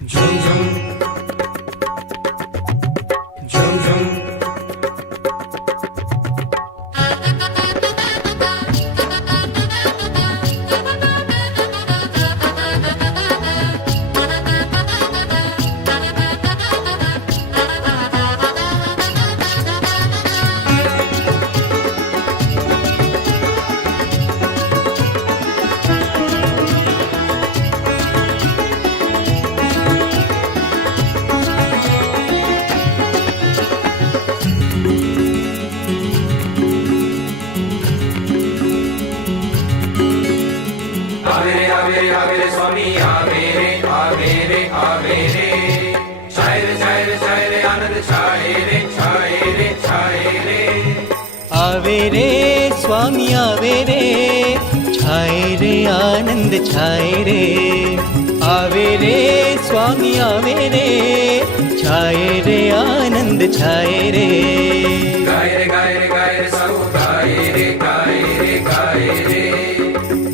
ઝુમ ઝુમ ઝુમ ઝુમ आवे रे स्वामी आवे रे शायर शायर शायर आनंद छाए रे आवे रे स्वामी आवे रे छाए रे आनंद छाए रे आवे रे स्वामी आवे रे छाए रे आनंद छाए रे गाय रे सब गाय रे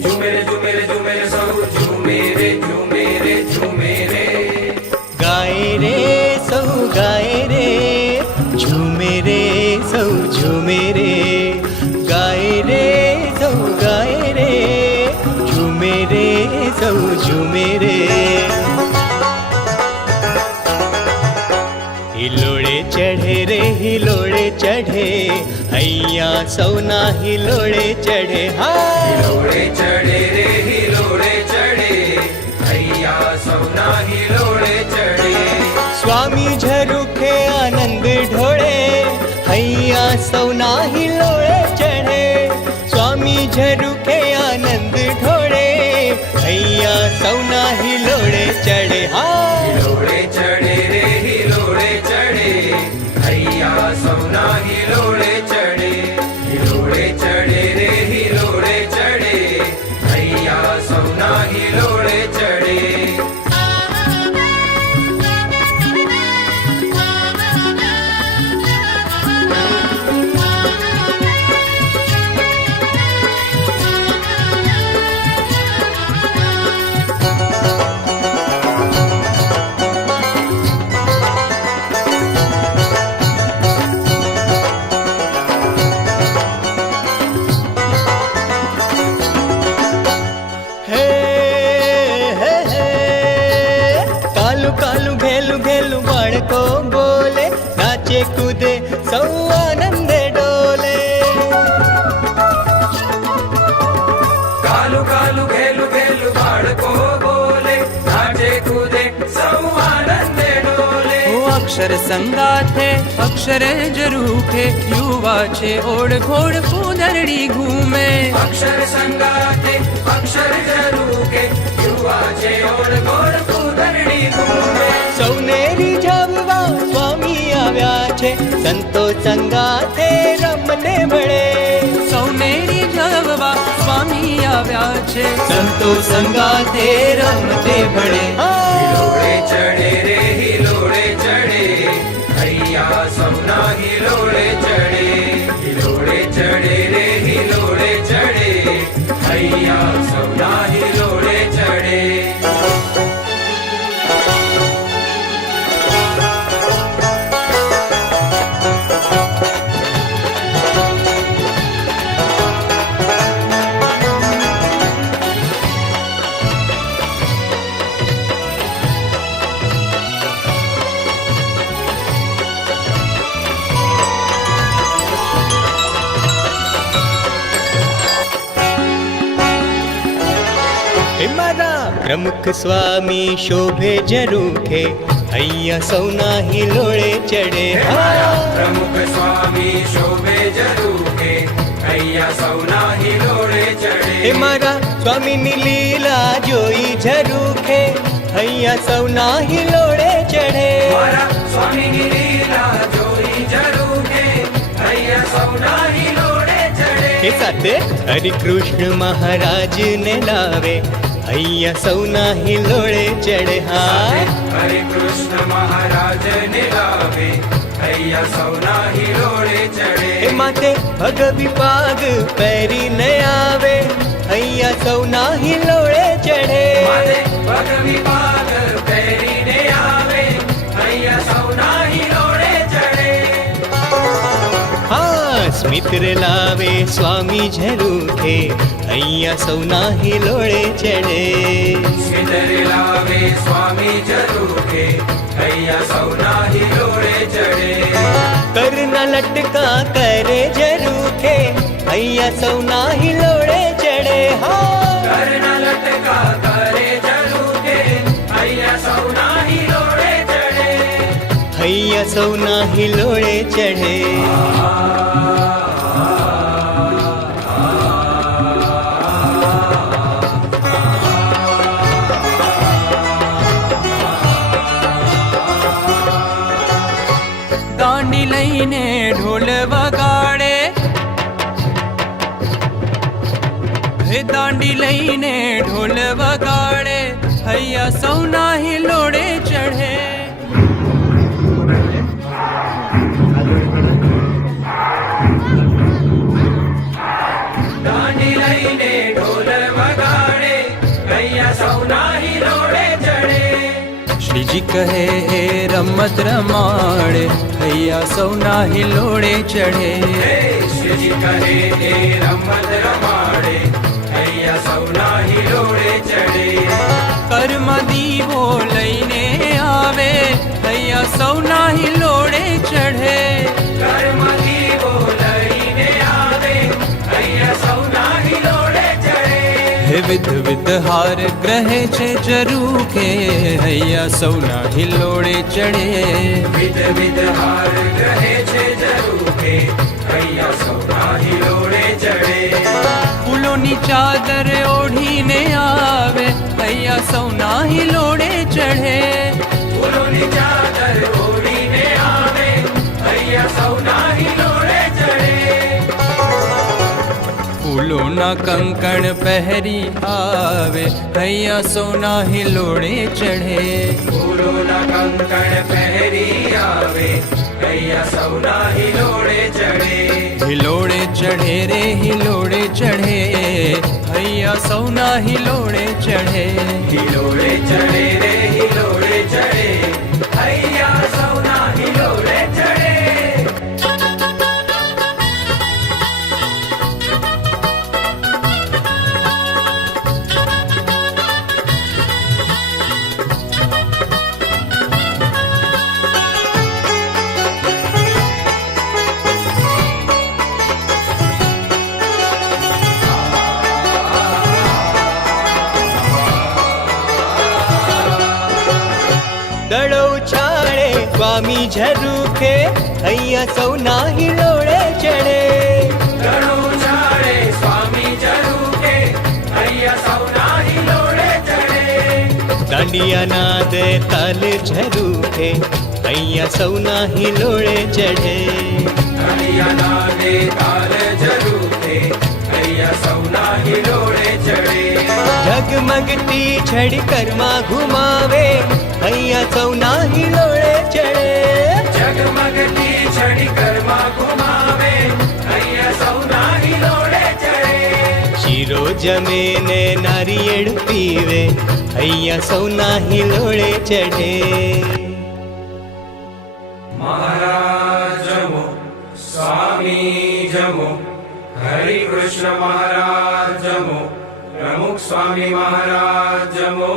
झूमे रे सब झूमे रे गाए रे सौ गाए रे झूमे रे सौ झूमे रे गाए रे सौ गाए रे झूमे रे सौ झूमे रे हिलोड़े चढ़े रे हिलोड़े चढ़े हैया सौना हिलोड़े चढ़े हिलोड़े चढ़े रे हिलोड़े चढ़े हैया सौना हिलोड़े चढ़े स्वामी झरूखे आनंद ढोळे हैया सौना हिलोड़े चढ़े स्वामी झरूखे आनंद ढोळे हैया सौना हिलोड़े चढ़े हिलोड़े चढ़े रे हिलोड़े चढ़े हैया सौना हिलोड़े चढ़े हिलोड़े चढ़े रे हिलोड़े चढ़े हैया सौना हिलोड़े चढ़े કાલુ ઘેલું ઘેલું બાળકો બોલે નાચે કૂદે સૌ આનંદે ડોલે કાલુ કાલુ ઘેલું ઘેલું બાળકો બોલે નાચે કૂદે સૌ આનંદે ડોલે અક્ષર સંગાથે અક્ષરે જરૂખે યુવા છે ઓળ ઘોડ કુદરડી ઘૂમે અક્ષર સંગાતે અક્ષર જરૂકે યુવા છે ઓળ ગોળ કુદરડી ઘૂમે સૌને રીઝાવવા સ્વામી આવ્યા છે સંતો સંગાથે રમને મળે સૌને રીઝવવા સ્વામી આવ્યા છે સંતો સંગાથે રમતે ભળે हिलोड़े चढ़े रे हिलोड़े चढ़े हैया सौना हिलोड़े चढ़े हिलोड़े चढ़े रे हिलोड़े चढ़े हैया सौना हिलोड़े चढ़े મારા પ્રમુખ સ્વામી શોભે જરૂખે અહીંયા સૌના હિલોળે ચડે प्रमुख स्वामी शोभे जरूखे हैया सौना हिलोड़े चढ़े એ મારા સ્વામીની લીલા જોઈ ઝરૂખે અહીંયા સૌના હિલોળે ચડે मारा स्वामी लीला जोई जरूखे हैया सौना हिलोड़े चढ़े એ સાથે હરિકૃષ્ણ મહારાજ ને લાવે અહીંયા સૌના હિલોળે ચડે हरे कृष्ण महाराज ने लावे हैया सौना हिलोड़े चढ़े એ માથે ભગવી પાગ પહેરી ને આવે અહીંયા સૌના હિલોળે ચડે माथे भगवी पाग पैरी ने વક્ર લાવે સ્વામી ઝરૂખે અહીંયા સૌના હિલોળે ચડે સિંદર લાવે સ્વામી ઝરૂખે અહીંયા સૌના હિલોળે ચડે કરના લટકા કરે ઝરૂખે અહીંયા સૌના હિલોળે ચડે હા કરના લટકા કરે ઝરૂખે અહીંયા સૌના હિલોળે ચડે અહીંયા સૌના હિલોળે ચડે દાંડી લઈને ઢોલ વગાડે હે દાંડી લઈને ઢોલ વગાડે હૈયા સૌના હિલોડે ચઢે દાંડી લઈને ઢોલ વગાડે અહીંયા સૌના હિલોળે ચડે શ્રીજી કહે એ રમત રમાડે હૈયા સૌના હિલોડે ચઢે શ્રીજી કહે એ રમત રમાડે અહીંયા સૌના હિલોળે ચડે કર્મ દીવો લઈને આવે હૈયા સૌના હિલોડે ચઢે કર્મ દીવો લઈને આવે અહીંયા સૌના હિલોળે ચડે હે વિધ વિધ હાર ગ્રહે છે ઝરૂખે હૈયા સૌના હિલોડે ચઢે વિધ વિધ હાર ગ્રહે છે ઝરૂખે અહીંયા સૌના હિલોળે ચડે ફૂલોની ચાદર ઓઢીને આવે હૈયા સૌના હિલોડે ચઢે ફૂલોની ચાદર ઓઢીને આવે અહીંયા સૌના હિલોળે ચડે ફૂલોના કંકણ પહેરી આવે હૈયા સૌના હિલોડે ચઢે ફૂલોના કંકણ પહેરી આવે અહીંયા સૌના હિલોળે ચડે હિલોડે ચઢે રે હિલોડે ચઢે હૈયા સૌના હિલોડે ચઢે હિલોળે ચડે રે હિલોળે ચડે અહીંયા સૌના હિલોળે ચડે દડો ઉછાળે સ્વામી ઝરૂખે અહીંયા સૌના હિલોળે ચડે દડો ઉછાળે સ્વામી ઝરૂખે અહીંયા સૌના હિલોળે ચડે દાંડિયા નાદ તાલ ઝરૂખે અહીંયા સૌના હિલોળે ચડે અહીંયા નાદે તાલ ઝરૂખે અહીંયા સૌના હિલોળે ચડે ઝગમગતી છડી કરમાં ઘુમાવે અહીંયા સૌના હિલોળે ચડે જગમગતી છડી કરમાં ઘુમાવે અહીંયા સૌના હિલોળે ચડે શીરો જમે ને નારિયેળ પીવે અહીંયા સૌના હિલોળે ચડે મહારાજ જમો સ્વામી જમો હરિ કૃષ્ણ મહારાજ જમો પ્રમુખ સ્વામી મહારાજ જમો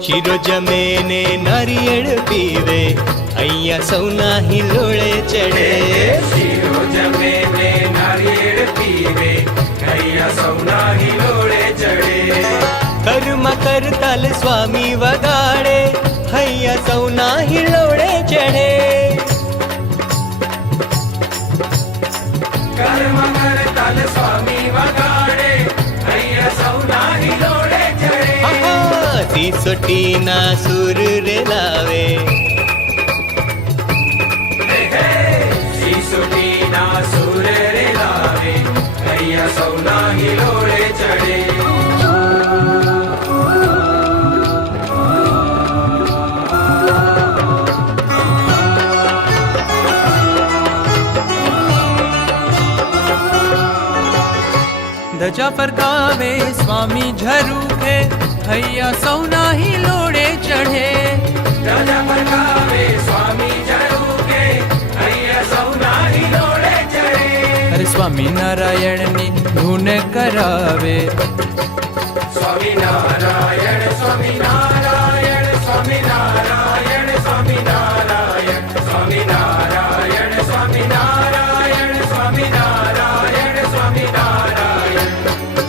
શીરો જમે ને નારિયેળ પીવે અહીંયા સૌના હિલોળે ચડે શીરો જમે ને નારિયેળ પીવે અહીંયા સૌના હિલોળે ચડે કર્મ કરતાલ સ્વામી વગાડે અહીંયા સૌના હિલોળે ચડે કર્મ કરતાલ સ્વામી વગાડે અહીંયા સૌના હિલોળે ચડે સિસોટીના સુર રે લાવે સિસોટીના સુર રે લાવે અહીંયા સૌના હિલોળે ચડે ધજા ફરકાવે સ્વામી ઝરૂખે હૈયા સૌના હિલોડે ચઢે ધજા ફરકાવે સ્વામી ઝરૂખે અહીંયા સૌના હિલોળે ચડે સ્વામિનારાયણની ધૂન કરાવે. સ્વામિનારાયણ સ્વામિનારાયણ સ્વામિનારાયણ સ્વામિનારાયણ સ્વામિનારાયણ સ્વામિનારાયણ સ્વામિનારાયણ સ્વામિનારાયણ.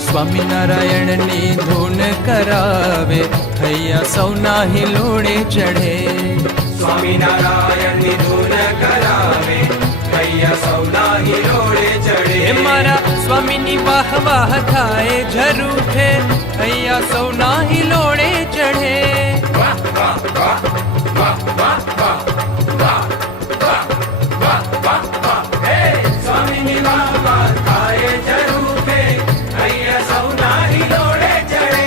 સ્વામિનારાયણની ધૂન કરાવે, હૈયા સૌના હિલોડે ચઢે. સ્વામિનારાયણની ધૂન કરાવે, હૈયા સૌના હિલોડે ચડે. હે મારા સ્વામીની વાહ વાહ થાય ઝરૂખે, હૈયા સૌના હિલોડે ચઢે. વાહ વાહ વાહ વાહ વાહ વાહ વાહ વાહ વાહ વાહ વાહ. હે સ્વામીની વાહ વાહ થાય ઝરૂખે, હૈયા સૌના હિલોડે ચડે.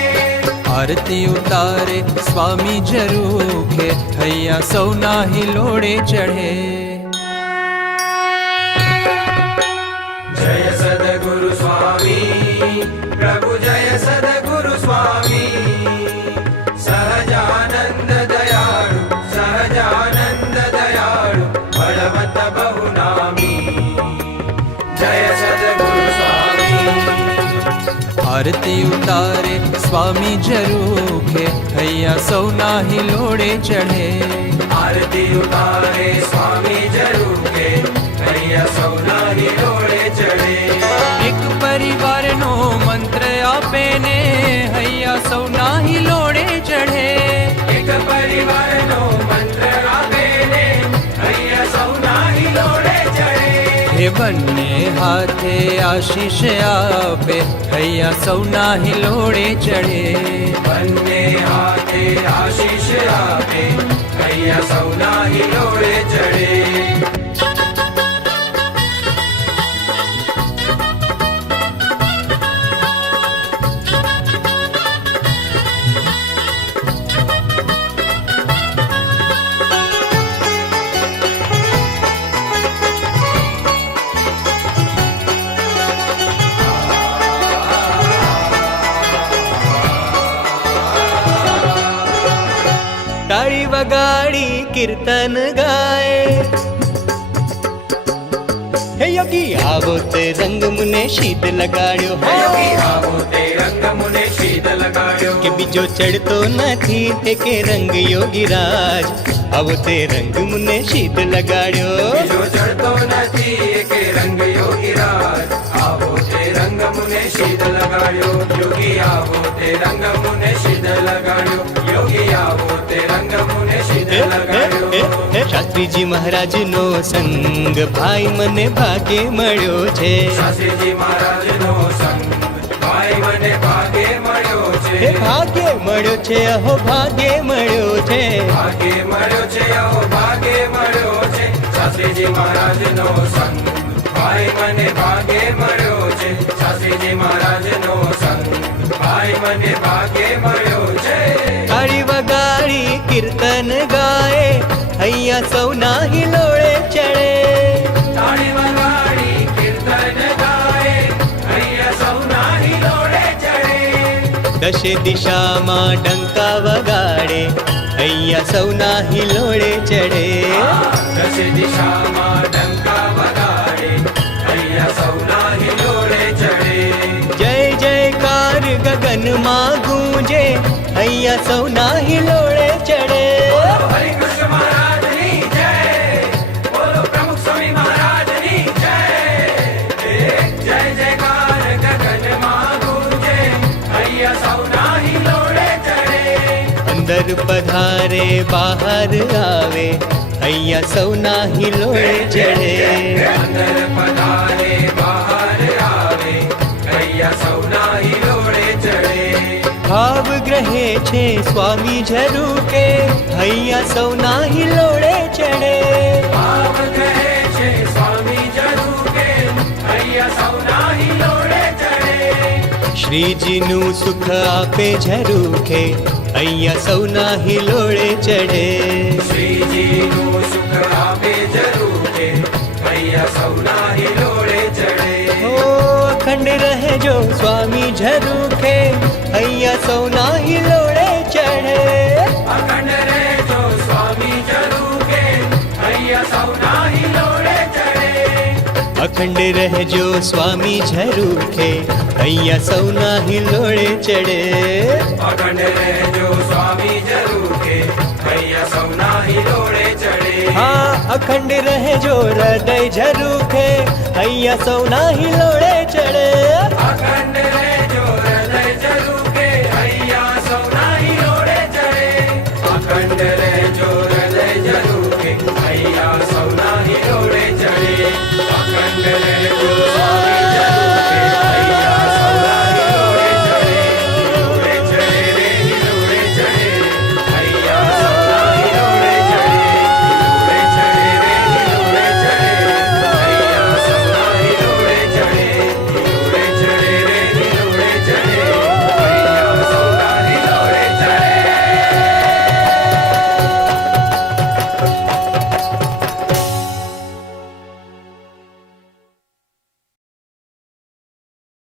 આરતી ઉતારે સ્વામી ઝરૂખે, હૈયા સૌના હિલોડે ચઢે. જય સદગુરુ સ્વામી પ્રભુ, જય સદગુરુ સ્વામી. સહજાનંદ દયાળુ સહજાનંદ દયાળુ, બળવંત બહુ નામી. જય સદગુરુ સ્વામી. આરતી ઉતારે સ્વામી ઝરૂખે, હૈયા સૌના હિલોડે ચઢે. આરતી ઉતારે સ્વામી ઝરૂખે, હૈયા સૌના હિલોડે ચડે. એક પરિવારનો મંત્ર આપે ને, હૈયા સૌના હિલોડે ચઢે. એક પરિવારનો મંત્ર આપે ને, હૈયા સૌના હિલોડે ચડે. હે બંને હાથે આશીષ આપે, હૈયા સૌના હિલોડે ચઢે. બંને હાથે આશીષ આપે, હૈયા સૌના હિલોડે ચડે. તાળી વગાડી કીર્તન ગાય, હે યોગી આવો તે રંગ મુને શીત લગાડ્યો. યોગી આવો તે રંગ મુને શીત લગાડ્યો. કે બીજો ચડતો નથી તે કે રંગ યોગી રાજ, આવો તે રંગ મુને શીત લગાડ્યો. બીજો ચડતો નથી કે રંગ યોગી રાજ, આવો તે રંગ મુને શીત લગાડ્યો. યોગી આવો તે રંગ મુને શીત લગાડ્યો. યોગી આવો તે રંગ મુને શીત લગાડ્યો. શાસ્ત્રીજી મહારાજનો સંગ ભાઈ મને ભાગે મળ્યો છે. શાસ્ત્રીજી મહારાજનો સંગ ભાઈ મને ભાગે મળ્યો છે. હે ભાગે મળ્યો છે, અહો ભાગે મળ્યો છે. ભાગે મળ્યો છે, અહો ભાગે મળ્યો છે. શાસ્ત્રીજી મહારાજનો સંગ ભાઈ મને ભાગે મળ્યો છે. શાસ્ત્રીજી મહારાજનો સંગ ભાઈ મને ભાગે મળ્યો છે. તાળી વગાડી કીર્તન ગાય, હૈયા સૌના હિલોળે ચડે. તાળી વગાડી કીર્તન ગાય, હૈયા સૌના હિલોડે ચડે. દશે દિશામાં ડંકા વગાડે, હૈયા સૌના હિલોળે ચડે. દશ દિશામાં ડંકા વગાડે, હૈયા સૌના હિલોડે ચડે. જય જયકાર ગગનમાં ગૂંજે, હૈયા સૌના હિલોળે ચડે. બોલો હરિકૃષ્ણ મહારાજની જય, બોલો પ્રમુખ સ્વામી મહારાજની જય. જય જયકાર ગગનમાં ગુંજે, હૈયા સૌના હિલોડે ચડે. અંદર પધારે બહાર આવે, હૈયા સૌના હિલોળે ચડે. અંદર પધારે બહાર આવે, હૈયા સૌના હિલોડે ચડે. ભાવ ગ્રહે છે સ્વામી ઝરૂખે, હૈયા સૌના હિલોળે ચડે. ભાવ કહે છે સ્વામી ઝરૂખે, હૈયા સૌના હિલોડે ચડે. શ્રીજીનું સુખ આપે ઝરૂખે, હૈયા સૌના હિલોળે ચડે. શ્રીજીનું સુખ આપે ઝરૂખે, હૈયા સૌના હિલોડે ચડે. ઓ અખંડ રહેજો સ્વામી ઝરૂખે, હૈયા સૌના હિલોળે ચડે. અખંડ રહેજો સ્વામી ઝરૂખે, હૈયા સૌના હિલોડે ચડે. અખંડ રહેજો સ્વામી ઝરૂખે અહીંયા સૌના હિલોળે ચડે અખંડ રહેજો સ્વામી ઝરૂખે અહીંયા સૌના હિલોળે ચડે હા અખંડ રહેજો હૃદય ઝરૂખે અહીંયા સૌના હિલોળે ચડે અખંડ રહેજો